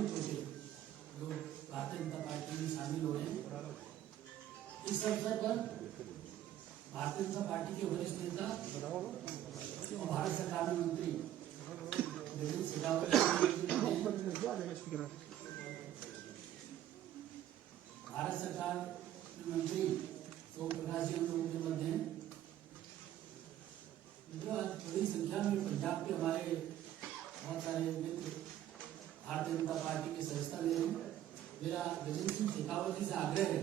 जो भारतीय जनता पार्टी में शामिल हो रहे हैं। इस अवसर पर भारतीय जनता पार्टी के वरिष्ठ नेता और भारत सरकार में मंत्री गजेंद्र शेखावत, भारत सरकार में मंत्री सोम प्रकाश जी हम लोगों के मध्य हैं। बड़ी संख्या में पंजाब के हमारे बहुत सारे मित्र भारतीय जनता पार्टी की सदस्यता ले रहे हैं। मेरा गजेंद्र सिंह शेखावत जी से आग्रह है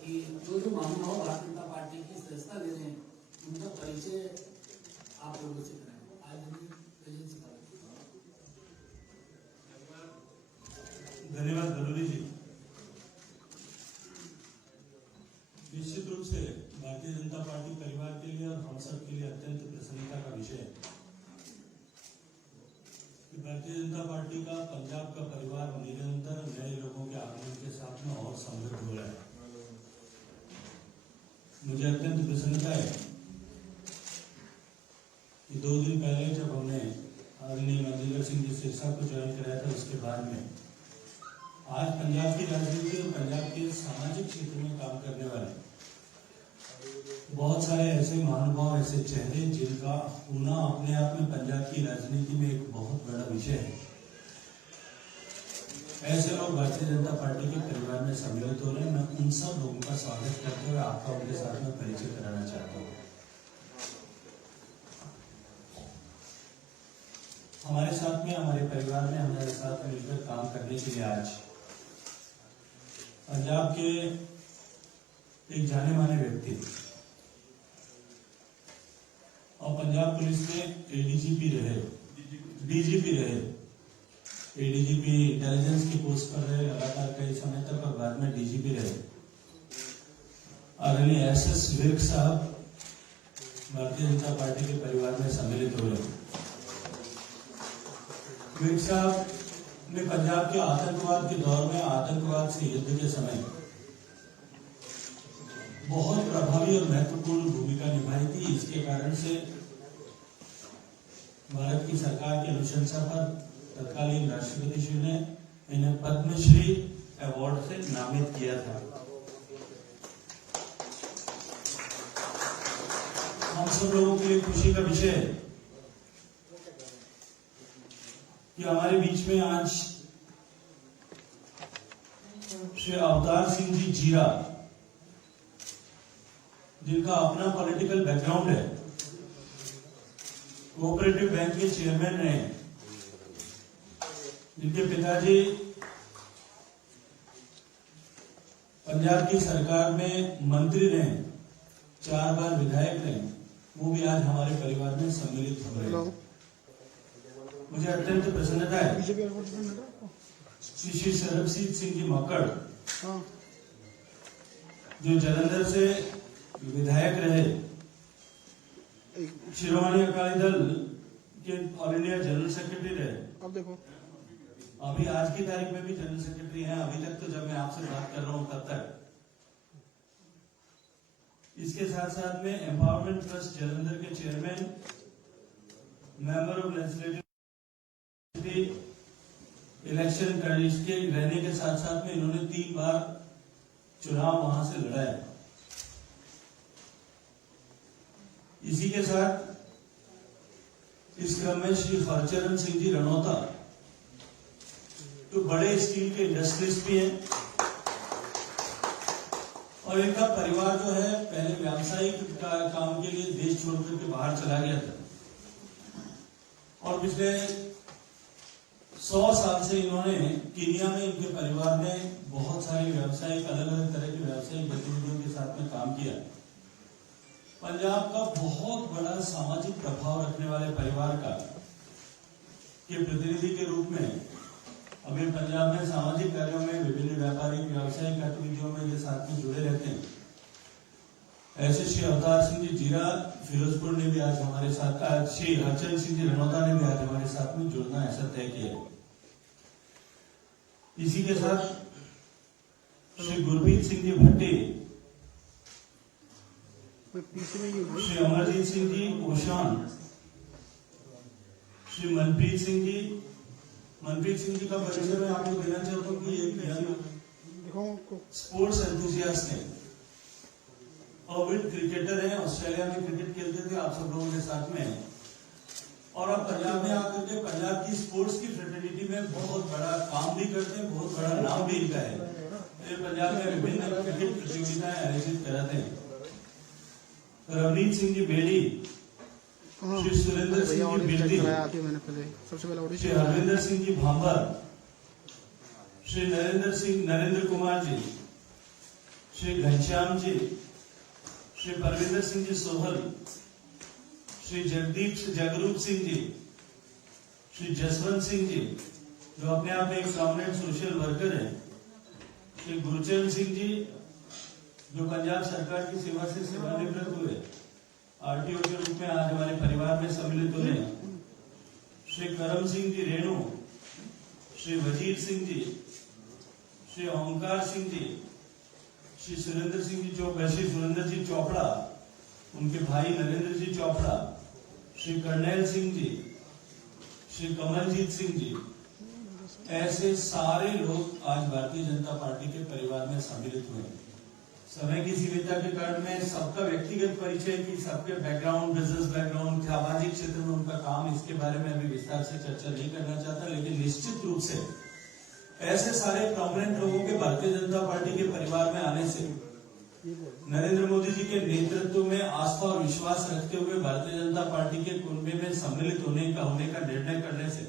कि जो महानुभाव भारतीय जनता पार्टी की सदस्यता ले रहे हैं उनका परिचय आप लोगों से कराएं। आज गजेंद्र शेखावत। धन्यवाद बलूरी जी। निश्चित रूप से भारतीय जनता पार्टी परिवार के लिए और हम सब के लिए अत्यंत प्रसन्नता का विषय है कि भारतीय जनता पार्टी का पंजाब का परिवार निरंतर नए लोगों के आगमन के साथ में और समृद्ध हो रहा है। मुझे अत्यंत प्रसन्नता है कि 2 दिन पहले जब हमने आदरणीय महेंद्र सिंह जी सिरसा को ज्वाइन कराया था, उसके बाद में आज पंजाब की राजनीति और पंजाब के सामाजिक क्षेत्र में काम करने वाले बहुत सारे ऐसे महानुभाव, ऐसे चेहरे जिनका होना अपने आप में पंजाब की राजनीति में एक बहुत बड़ा विषय है, ऐसे लोग भारतीय जनता पार्टी के परिवार में सम्मिलित हो रहे हैं। मैं उन सब लोगों का स्वागत करते हुए आपका उनके साथ में परिचय कराना चाहता हूँ। हमारे साथ में, हमारे परिवार में हमारे साथ मिलकर काम करने के लिए आज पंजाब के एक जाने माने व्यक्ति और पंजाब पुलिस में एडीजीपी रहे, डीजीपी रहे, एडीजीपी इंटेलिजेंस की पोस्ट पर रहे लगातार कई समय तक और बाद में डीजीपी रहे। आदरणीय एसएस विर्क साहब भारतीय जनता पार्टी के परिवार में सम्मिलित हो रहे। विर्क साहब ने पंजाब के आतंकवाद के दौर में आतंकवाद से युद्ध के समय बहुत प्रभावी और महत्वपूर्ण भूमिका निभाई थी। इसके कारण से भारत की सरकार की अनुशंसा पर तत्कालीन राष्ट्रपति श्री ने इन्हें पद्मश्री अवार्ड से नामित किया था। हम सब लोगों के लिए खुशी का विषय है कि हमारे बीच में आज श्री अवतार सिंह जी जीरा, जिनका अपना पॉलिटिकल बैकग्राउंड है, कोऑपरेटिव बैंक के चेयरमैन रहे, जिनके पिताजी पंजाब की सरकार में मंत्री रहे, 4 बार विधायक रहे, वो भी आज हमारे परिवार में सम्मिलित हो रहे हैं। मुझे अत्यंत प्रसन्नता है श्री सरबजीत सिंह जी मक्कड़, जो जालंधर से विधायक रहे, शिरोमणि अकाली दल के ऑल इंडिया जनरल सेक्रेटरी रहे। अब देखो, अभी आज की तारीख में भी जनरल सेक्रेटरी हैं। अभी तक तो जब मैं आपसे बात कर रहा हूं तब तक। इसके साथ साथ में एम्पावरमेंट ट्रस्ट जालंधर के chairman, member of legislative election candidate के रहने के साथ साथ में इन्होंने 3 बार चुनाव वहां से लड़ा है। इसी के साथ इस क्रम में श्री हरचरण सिंह जी रणौता, तो बड़े स्टील के इंडस्ट्रियलिस्ट भी हैं और इनका परिवार जो है पहले व्यावसायिक काम के लिए देश छोड़कर के बाहर चला गया था और पिछले 100 साल से इन्होंने केन्या में, इनके परिवार ने बहुत सारे व्यावसायिक, अलग अलग तरह के व्यावसायिक गतिविधियों के साथ में काम किया। पंजाब का बहुत बड़ा सामाजिक प्रभाव रखने वाले परिवार का के प्रतिनिधि के रूप में अभी पंजाब में सामाजिक कार्यों में, विभिन्न व्यापारिक व्यावसायिक गतिविधियों में ये साथ में जुड़े रहते हैं। ऐसे श्री अवतार सिंह जी जीरा फिरोजपुर ने भी आज हमारे साथ, श्री हरचरण सिंह जी रणौता ने भी आज हमारे साथ में जुड़ना ऐसा तय किया। इसी के साथ श्री गुरमीत सिंह जी भट्टी, श्री अमरजीत सिंह जी ओशान, श्री मनप्रीत सिंह जी मनप्रीत सिंह जी का परिचय मैं आपको देना चाहता हूँ कि एक यंग स्पोर्ट्स एंथुसियास्ट है, अविड क्रिकेटर है, ऑस्ट्रेलिया में क्रिकेट खेलते थे, आप सब लोगों के साथ में है, और अब पंजाब में आकर के पंजाब की स्पोर्ट्स की फ्रेटर्निटी में बहुत बड़ा काम भी करते हैं, बहुत बड़ा नाम भी इनका है। ये पंजाब में विभिन्न क्रिकेट प्रतियोगिताएं आयोजित कराते हैं। रवनीत सिंह जी बेली, श्री सुरेंद्र सिंह जी बिल्दी, श्री हरविंदर सिंह जी भांबर, श्री नरेंद्र कुमार जी, श्री घनश्याम जी, श्री परविंदर सिंह जी सोहल, श्री जगरूप सिंह जी, श्री जसवंत सिंह जी जो अपने आप में एक प्रॉमिनेंट सोशल वर्कर है, श्री गुरचरण सिंह जी जो पंजाब सरकार की सेवा से सेवानिवृत्त हुए, आरटीओ के रूप में आज हमारे परिवार में सम्मिलित हुए, श्री करम सिंह जी रेणु, श्री वजीर सिंह जी, श्री ओंकार सिंह जी, श्री सुरेंद्र सिंह जी श्री सुरेंद्र जी चोपड़ा, उनके भाई नरेंद्र जी चोपड़ा, श्री कर्नैल सिंह जी, श्री कमलजीत सिंह जी, ऐसे सारे लोग आज भारतीय जनता पार्टी के परिवार में सम्मिलित हुए। समय की सीमितता के कारण मैं सबका व्यक्तिगत परिचय की सबके बैकग्राउंड, बिजनेस बैकग्राउंड, सामाजिक क्षेत्र में उनका काम, इसके बारे में अभी विस्तार से चर्चा नहीं करना चाहता, लेकिन निश्चित रूप से ऐसे सारे प्रोमिनेंट लोगों के भारतीय जनता पार्टी के परिवार में आने से, नरेंद्र मोदी जी के नेतृत्व में आस्था और विश्वास रखते हुए भारतीय जनता पार्टी के कुनबे में सम्मिलित होने का निर्णय करने से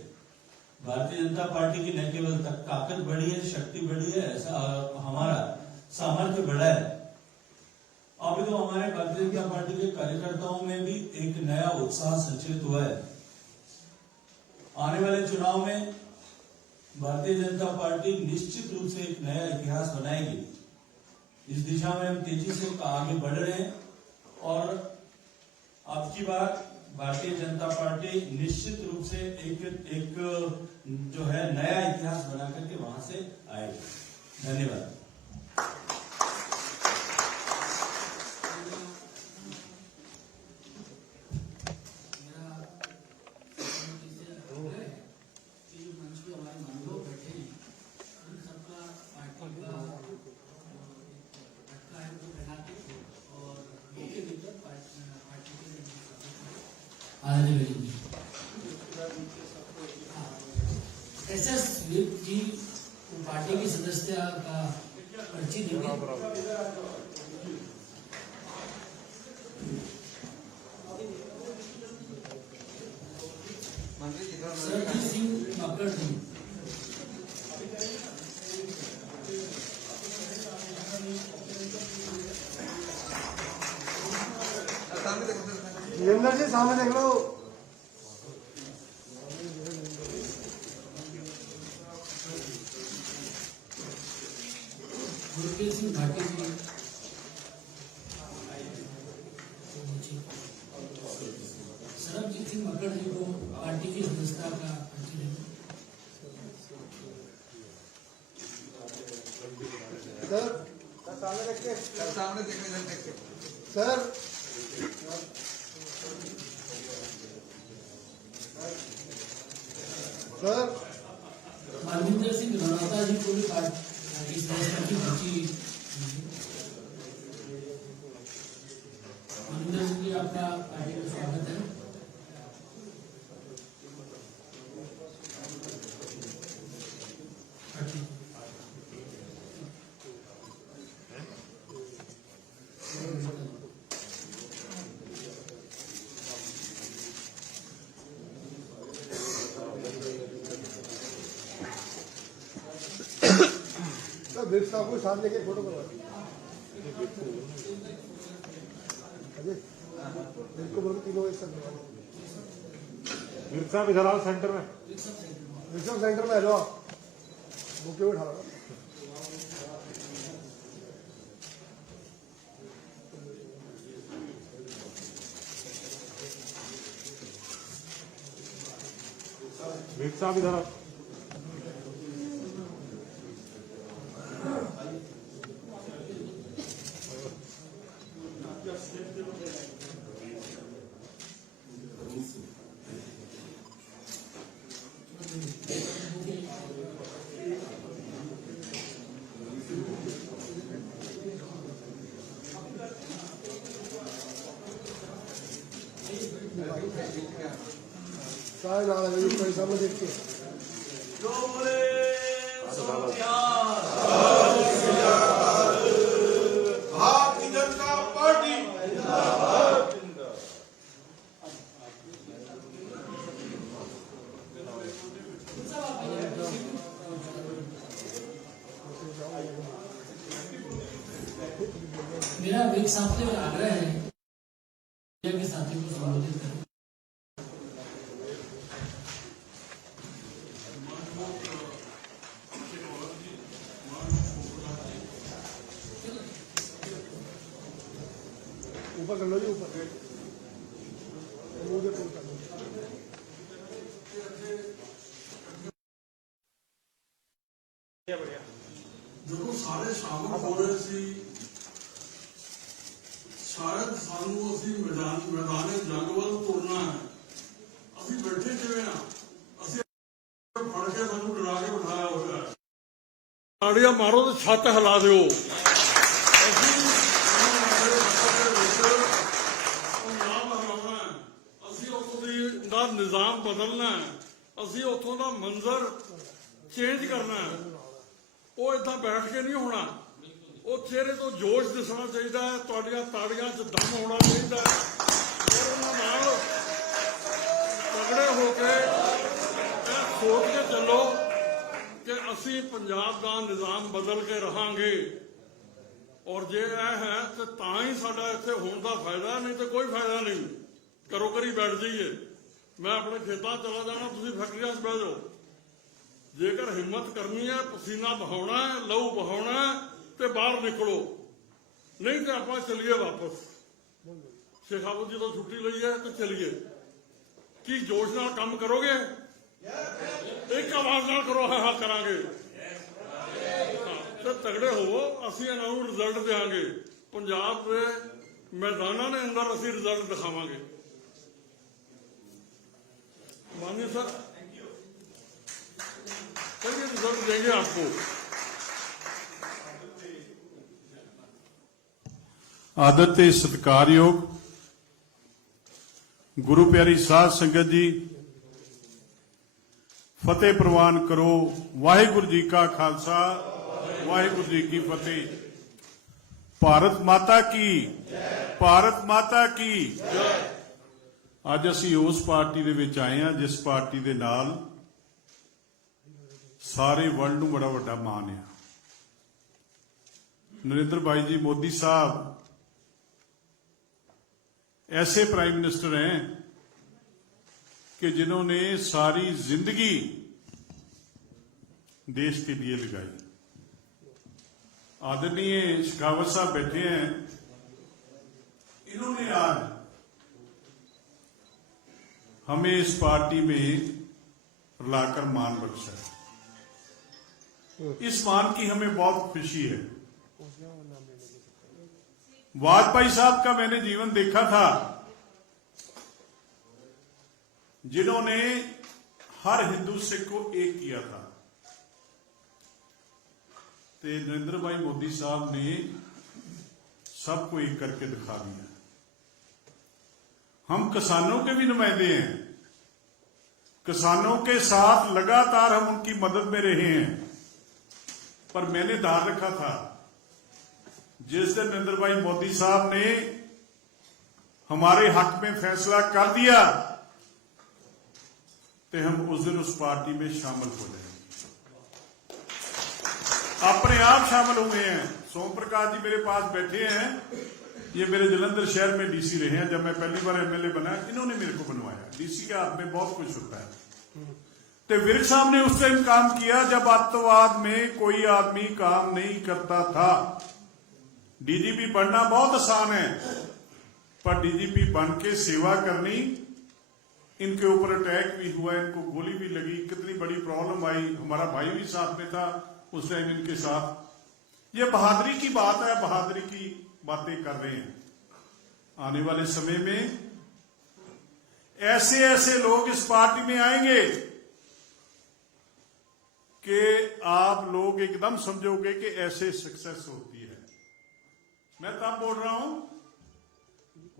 भारतीय जनता पार्टी की न केवल ताकत बढ़ी है, शक्ति बढ़ी है, ऐसा हमारा सामर्थ्य बढ़ा है। अभी तो हमारे भारतीय जनता पार्टी के कार्यकर्ताओं में भी एक नया उत्साह संचालित हुआ है। आने वाले चुनाव में भारतीय जनता पार्टी निश्चित रूप से एक नया इतिहास बनाएगी। इस दिशा में हम तेजी से आगे बढ़ रहे हैं और अब की बार भारतीय जनता पार्टी निश्चित रूप से एक जो है नया इतिहास बना करके वहां से आएगी। धन्यवाद। एसएस विप जी पार्टी की सदस्यता का पर्ची देंगे। सरजीत सिंह मक्कड़ जी, जितेंद्र जी सामने देख लो। गुरप्रीत सिंह भाटी जी, सरबजीत सिंह मक्कड़ जी को पार्टी की सदस्यता का पर्ची देंगे। सर सामने देखिए, सामने देखिए सर सर मानविंदर सिंह रनौता जी को भी पार्टी सदस्यता की पर्ची। मानविंदर सिंह जी, आपका पार्टी में स्वागत है। विप साहब को साथ लेके फोटो करवा अजय इनको बोलो तीनों एक साथ। विप साहब इधर आओ सेंटर में। विप साहब सेंटर में आ जाओ, बुके उठा लो। विप साहब इधर आओ। सारे नाल है जी, कोई सामने देख के जो बोले सो प्यार। भारतीय जनता पार्टी मेरा विक साहब से आग्रह है के साथियों को संबोधित करें। ऊपर कर लो जी, ऊपर मुंह के पुल कर लो। ਜਦੋਂ ਸਾਰੇ ਸ਼ਾਮਲ ਹੋ ਰਹੇ ਸੀ, ਸ਼ਾਇਦ ਸਾਨੂੰ ਅਸੀਂ ਮੈਦਾਨੇ ਜੰਗ ਵੱਲ ਤੁਰਨਾ ਹੈ। ਅਸੀਂ ਬੈਠੇ ਕਿਵੇਂ ਆ? ਅਸੀਂ ਫੜ ਕੇ ਸਾਨੂੰ ਡਰਾ ਕੇ ਬਿਠਾਇਆ ਹੋਇਆ ਹੈ। ਤਾੜੀਆਂ ਮਾਰੋ ਤੇ ਛੱਤ ਹਿਲਾ ਦਿਓ। ਅਸੀਂ ਨਾਮ ਹਰਾਉਣਾ ਹੈ, ਅਸੀਂ ਉੱਥੋਂ ਦਾ ਨਿਜ਼ਾਮ ਬਦਲਣਾ ਹੈ, ਅਸੀਂ ਉੱਥੋਂ ਦਾ ਮੰਜ਼ਰ ਚੇਂਜ ਕਰਨਾ ਹੈ। ਉਹ ਇਦਾਂ ਬੈਠ ਕੇ ਨਹੀਂ ਹੋਣਾ। ਉਹ ਚਿਹਰੇ ਤੋਂ ਜੋਸ਼ ਦਿਸਣਾ ਚਾਹੀਦਾ ਹੈ, ਤੁਹਾਡੀਆਂ ਤਾੜੀਆਂ 'ਚ ਦਮ ਹੋਣਾ ਚਾਹੀਦਾ ਹੈ। ਔਰ ਉਹਨਾਂ ਨਾਲ ਤਗੜੇ ਹੋ ਕੇ ਇਹ ਸੋਚ ਕੇ ਚੱਲੋ ਕਿ ਅਸੀਂ ਪੰਜਾਬ ਦਾ ਨਿਜ਼ਾਮ ਬਦਲ ਕੇ ਰਹਾਂਗੇ। ਔਰ ਜੇ ਇਹ ਹੈ ਤੇ ਤਾਂ ਹੀ ਸਾਡਾ ਇੱਥੇ ਹੋਣ ਦਾ ਫਾਇਦਾ, ਨਹੀਂ ਤੇ ਕੋਈ ਫਾਇਦਾ ਨਹੀਂ। ਕਰੋ ਕਰੀ ਬੈਠ ਜਾਈਏ। ਮੈਂ ਆਪਣੇ ਖੇਤਾਂ ਚਲਾ ਜਾਣਾ, ਤੁਸੀਂ ਫੈਕਟਰੀਆਂ 'ਚ ਬਹਿ ਜਾਓ। ਜੇਕਰ ਹਿੰਮਤ ਕਰਨੀ ਹੈ, ਪਸੀਨਾ ਬਹਾਉਣਾ ਹੈ, ਲਹੂ ਬਹਾਉਣਾ ਹੈ ਤੇ ਬਾਹਰ ਨਿਕਲੋ, ਨਹੀਂ ਤੇ ਆਪਾਂ ਚਲੀਏ ਵਾਪਸ। ਸ਼ੇਖਾਵਤ ਜੀ ਤੋਂ ਛੁੱਟੀ ਲਈ ਹੈ ਤੇ ਚਲੀਏ। ਕੀ ਜੋਸ਼ ਨਾਲ ਕੰਮ ਕਰੋਗੇ? ਇੱਕ ਆਵਾਜ਼ ਨਾਲ ਕਰੋ, ਹਾਂ ਹਾਂ ਕਰਾਂਗੇ। ਤੇ ਤਗੜੇ ਹੋਵੋ, ਅਸੀਂ ਇਹਨਾਂ ਨੂੰ ਰਿਜ਼ਲਟ ਦੇਵਾਂਗੇ। ਪੰਜਾਬ ਦੇ ਮੈਦਾਨਾਂ ਦੇ ਅੰਦਰ ਅਸੀਂ ਰਿਜ਼ਲਟ ਦਿਖਾਵਾਂਗੇ। माननीय सर, चलिए रिजल्ट देंगे आपको। आदर ते सत्कारयोग गुरु प्यारी साध संगत जी, फतेह प्रवान करो। वाहिगुरु जी का खालसा, वाहिगुरु जी की फतेह। भारत माता की, भारत माता की। ਅੱਜ ਅਸੀਂ ਉਸ ਪਾਰਟੀ ਦੇ ਵਿੱਚ ਆਏ ਹਾਂ ਜਿਸ ਪਾਰਟੀ ਦੇ ਨਾਲ ਸਾਰੇ ਵਰਲਡ ਨੂੰ ਬੜਾ ਵੱਡਾ ਮਾਣ ਹੈ। नरेंद्र भाई जी मोदी साहब ऐसे प्राइम मिनिस्टर हैं कि जिन्होंने सारी जिंदगी देश के लिए लगाई। आदरणीय शेखावत साहब बैठे हैं, इन्होंने आज हमें इस पार्टी में लाकर मान बख्शा है। इस मान की हमें बहुत खुशी है। वाजपेयी साहब का मैंने जीवन देखा था, जिन्होंने हर हिंदू सिख को एक किया था। तो नरेंद्र भाई मोदी साहब ने सबको एक करके दिखा दिया। हम किसानों के भी नुमाइंदे हैं, किसानों के साथ लगातार हम उनकी मदद में रहे हैं। पर मैंने धार रखा था, जिस दिन नरेंद्र भाई मोदी साहब ने हमारे हक में फैसला कर दिया तो हम उस दिन उस पार्टी में शामिल हो जाएंगे। अपने आप शामिल हुए हैं। सोम प्रकाश जी मेरे पास बैठे हैं, ये मेरे जलंधर शहर में डीसी रहे हैं। जब मैं पहली बार एमएलए बना, इन्होंने मेरे को बनवाया। डीसी के हाथ में बहुत कुछ होता है। तो विर्क साहब ने उस टाइम काम किया जब आतंकवाद में कोई आदमी काम नहीं करता था। डीजीपी बनना बहुत आसान है, पर डीजीपी बन के सेवा करनी। इनके ऊपर अटैक भी हुआ, इनको गोली भी लगी, कितनी बड़ी प्रॉब्लम आई। हमारा भाई भी साथ में था उस टाइम इनके साथ। ये बहादुरी की बात है, बहादुरी की बातें कर रहे हैं। आने वाले समय में ऐसे ऐसे लोग इस पार्टी में आएंगे कि आप लोग एकदम समझोगे कि ऐसे सक्सेस होती है। मैं तब बोल रहा हूं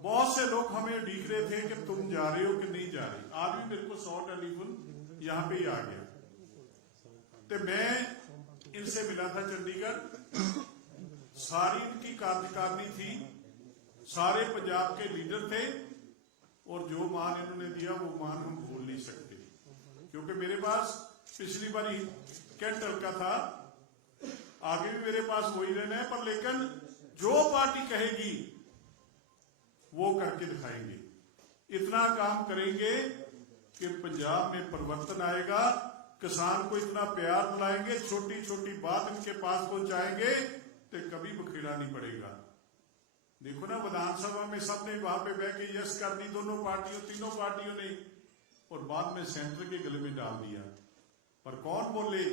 बहुत से लोग हमें उड़ीक रहे थे कि तुम जा रहे हो कि नहीं जा रहे। आज भी मेरे को 100 टेलीफोन यहाँ पे ही आ गया। तो मैं इनसे मिला था चंडीगढ़, सारी इनकी कार्यकारिणी थी, सारे पंजाब के लीडर थे, और जो मान इन्होंने दिया वो मान हम भूल नहीं सकते, क्योंकि मेरे पास पिछली बारी कैंटल का था, आगे भी मेरे पास वही रहना है, पर लेकिन जो पार्टी कहेगी वो करके दिखाएंगे। इतना काम करेंगे कि पंजाब में परिवर्तन आएगा, किसान को इतना प्यार दिलाएंगे, छोटी छोटी बात इनके पास पहुंचाएंगे तो कभी बखेड़ा नहीं पड़ेगा। देखो ना, विधानसभा में सबने वहां पे बह के यस कर दी, दोनों पार्टियों, तीनों पार्टियों ने, और बाद में सेंटर के गले में डाल दिया। पर कौन बोले,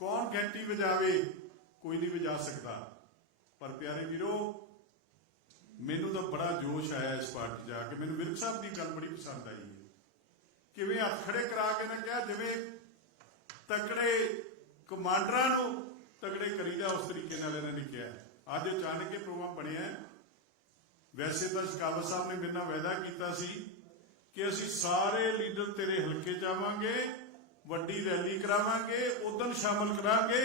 कौन घंटी बजावे, कोई नहीं बजा सकता। पर प्यारे वीरो, मैनू तो बड़ा जोश आया इस पार्टी जाके। मैनू विरक साहब की गल बड़ी पसंद आई है, किवें हथ खड़े करा के ना कहा जिवें तकड़े कमांडरां नूं तगड़े करीदा, उस तरीके नाल इन्हां ने कहा। अज अचानक ये प्रोग्राम बनिया। वैसे तो शिकावत साहब ने मेरे नाल वायदा किया सी कि असीं सारे लीडर तेरे हलके च आवांगे, वड्डी रैली करावांगे, उदन शामिल करांगे,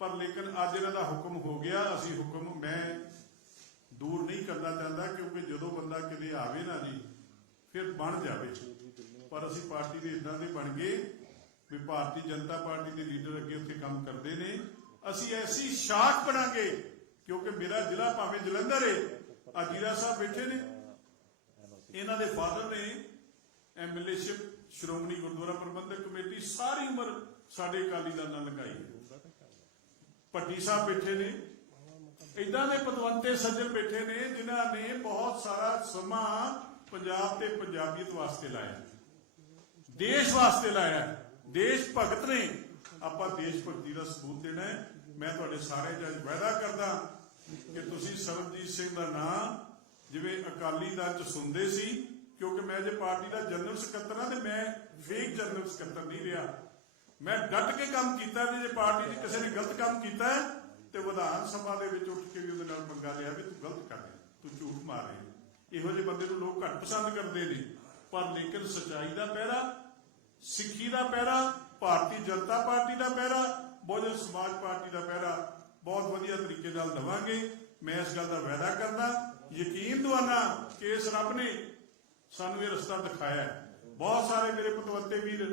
पर लेकिन अज इन्हां दा हुक्म हो गया। असीं हुक्म मैं दूर नहीं करना चाहता, क्योंकि जो बंदा किते आवे ना जी फिर बन जाए। पर असीं पार्टी दे इदां दे बन गए भी भारतीय जनता पार्टी के लीडर अगे उत्थे काम करते हैं। असीं ऐसी शाख बनांगे, क्योंकि मेरा जिला भावें जलंधर है, अजीरा साहब बैठे ने, इन्हां दे फादर ने एमएलएशिप श्रोमणी गुरुद्वारा प्रबंधक कमेटी सारी उम्र साडे अकाली दल नाल लगाई है। भट्टी साहब बैठे ने, इदां दे पतवंते सज्जन बैठे ने जिन्हां ने बहुत सारा समा पंजाब ते पंजाबीयत वास्ते लाया, देश वास्ते लाया। देश भगत ने, आपां देश भगती का सबूत देना है। मैं तुहाडे सारे जज वायदा करदा कि तुसीं सरबजीत सिंह का नाम जिवें अकाली दल च सुनदे सी, क्योंकि मैं जे पार्टी का जनरल सकत्तर हाँ तो मैं फेक जनरल सकत्तर नहीं रहा। मैं डट के काम किया, जे पार्टी ने किसी ने गलत काम किया तो विधान सभा दे विच उठ के भी उहदे नाल पंगा लिया भी तू गलत कर रहा, तू झूठ मार रहा। इहो जिहे बंदे नूं लोग घट पसंद करते हैं, पर लेकिन सच्चाई का पहरा, सिੱਖੀ ਦਾ पहरा, भारतीय जनता पार्टी का पहरा, बहुजन समाज पार्टी का पहरा बहुत वधिया तरीके नाल देवांगे। मैं इस गल का वायदा करना, यकीन दवाना कि इस रब ने सानू ये रस्ता दिखाया है। बहुत सारे मेरे पतवंते वीर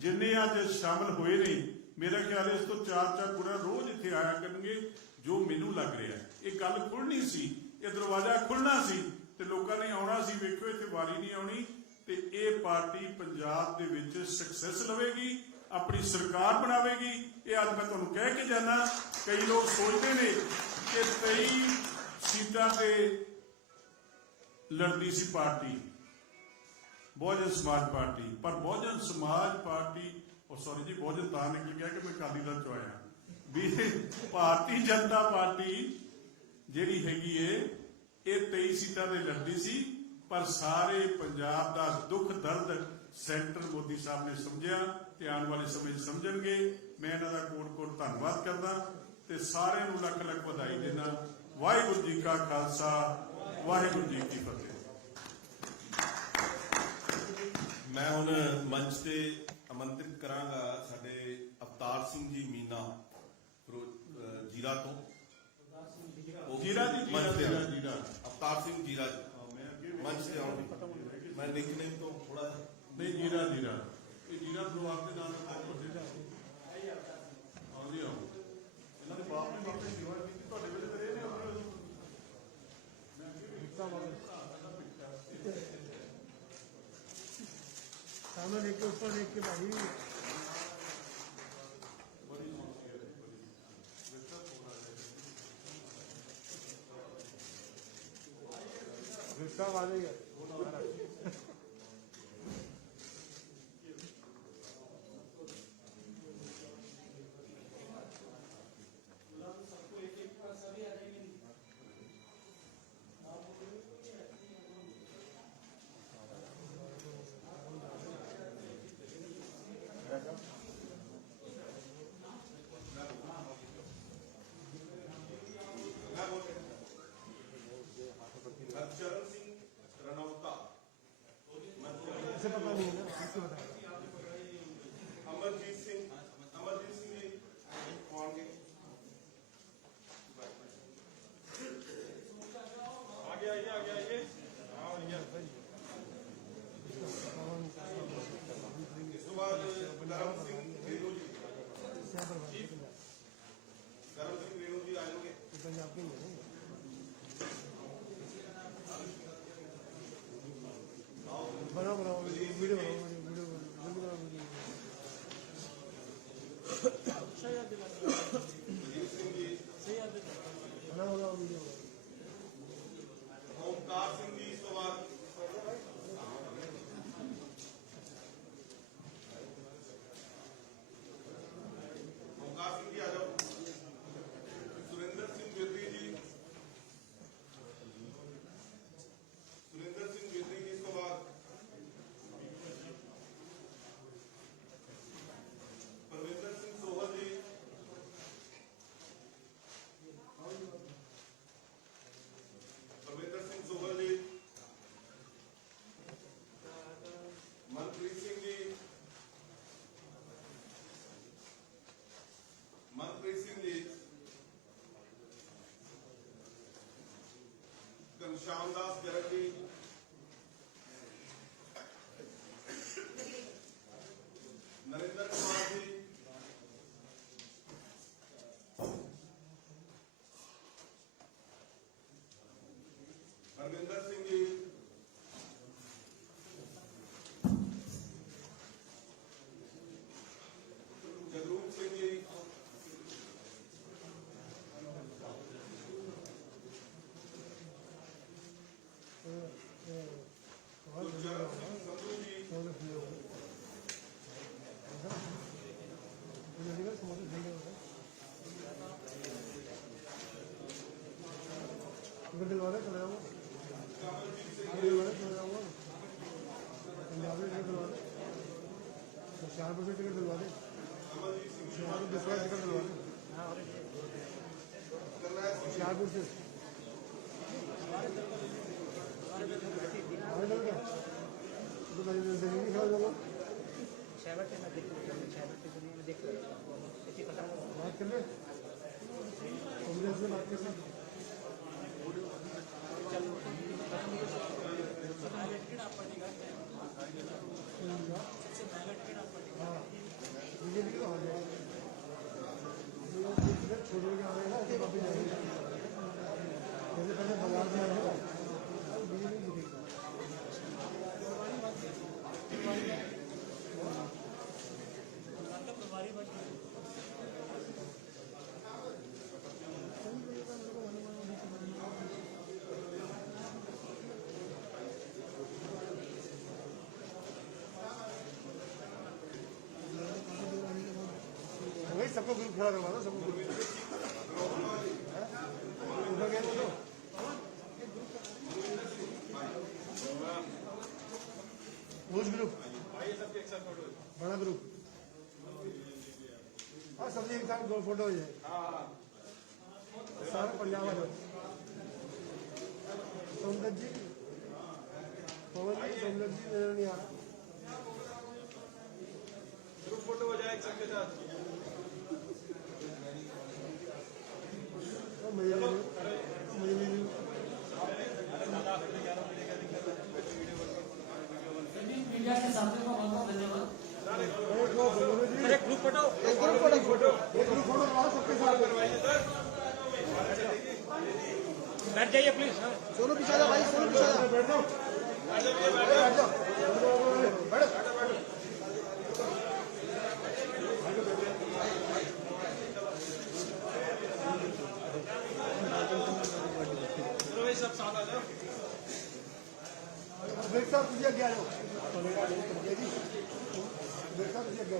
जिन्ने अज शामिल हुए ने, मेरा ख्याल है इस तो 4-4 गुणा रोज इत्थे आया करनगे। जो मैनू लग रहा है ये गल खुलनी सी, ये दरवाजा खुलना सी ते लोकां ने आउणा सी। वेखो इत्थे वारी नहीं आउणी ते ये पार्टी पंजाब दे विच सक्सैस लवेगी, अपनी सरकार बनावेगी। ये अज मैं तुहानूं कह के जाना, कई लोग सोचते ने कि 23 सीटां ते लड़दी सी पार्टी बहुजन समाज पार्टी, पर बहुजन समाज पार्टी और सॉरी जी बहुजन तां निकल गया कि मैं अकाली दल चों आया भी। भारतीय जनता पार्टी जिहड़ी हैगी है ये 23 सीटां ते लड़दी सी, पर सारे पंजाब का दुख दर्द सेंटर मोदी साहब ने समझिया ते आने वाले समय समझणगे। मैं इन्हां दा कोट-कोट धन्नवाद करदा ते सारिआं नूं लख-लख बधाई देना। वाहिगुरू जी का खालसा, वाहिगुरू जी की फतेह। मैं हुण मंच से आमंत्रित करांगा साडे अवतार सिंह जी मीना जीरा तो जीरा जी, मंच ते जीरा, आउण। जीरा। अवतार सिंह जीरा मंच से आउण। मैं निकनेम तो थोड़ा नहीं जीरा जीरा, ये जीरा परिवार के नाम प्रॉपर आओ जी, आओ। इन्होंने बाप ने बाप ने सेवा की, ਤੁਹਾਡੇ ਵੇਲੇ ਤੇ ਰਹੇ ਨੇ सामने देख के ऊपर देख के भाई रिश्ता वाले चरण सिंह से बताएगा। अमरजीत सिंह जी कौन के आगे आइए इसके बाद करम सिंह रेणु जी आएंगे। पंजाब के ही है बनाओ वीडियो बनाओ वीडियो ओमकार सिंह जी इसके बाद ओमकार सिंह जी आ जाओ। सुरेंद्र सिंह गिरदी जी इसके बाद परविंदर सिंह सोहल जी मनप्रीत सिंह जी घनश्याम दास गर्ग जी नरेंद्र कुमार जी हरविंदर सिंह जी जगरूप सिंह जी गुरजर सिंह संधू जी दिलवाले चले जाओ कमलजीत सिंह दिलवाले चले जाओ पंजाबी टिकट दिलवा दे होशियारपुर से टिकट दिलवा दे कमलजीत सिंह होशियारपुर दूसरा टिकट दिलवा दे होशियारपुर से तो जमीनी खेला जाओ बात कर ले कांग्रेस से बात कर ले हाँ बीजेपी की तो हो जाएगी छोड़ के आ रहे हैं ना ऐसे वापस जाएंगे जैसे पहले बाजार में आए हैं बीजेपी जीतेगी वही सबको ग्रुप खड़ा करवा दो सबको ग्रुप उधर गए तो रोज ग्रुप बड़ा ग्रुप हाँ सबसे एक साथ दो फोटो हो जाए सारे पंजाब आ जाओ सोमदत्त जी पवन जी सोमदत्त जी नजर नहीं आ रहा ग्रुप फोटो हो जाए सबके साथ मुझे मीडिया के सामने को बहुत बहुत धन्यवाद। एक ग्रुप फोटो लगाओ सबके साथ बैठ जाइए प्लीज। सोनू पीछे जा भाई सोनू पीछे जा बैठ जाओ बैठ सब साथ आ जाओ। ब्रेक साहब तुझे क्या लो ब्रेक साहब तुझे क्या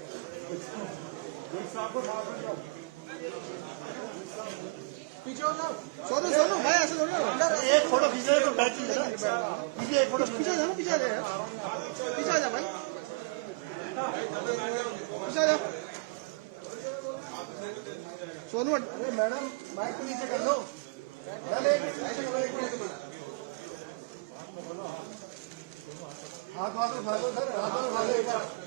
ब्रेक साहब को साथ में जाओ पीछे हो जाओ सोनू सोनू भाई ऐसे थोड़ी एक फोटो खींच ले तो बैठ पीछे एक फोटो पीछे जा ना पीछे आ जा भाई पीछे आ जा सोनू अरे मैडम माइक को नीचे कर लो हाथ हाथ उठा लो सर, हाथ उठा लो एक बार।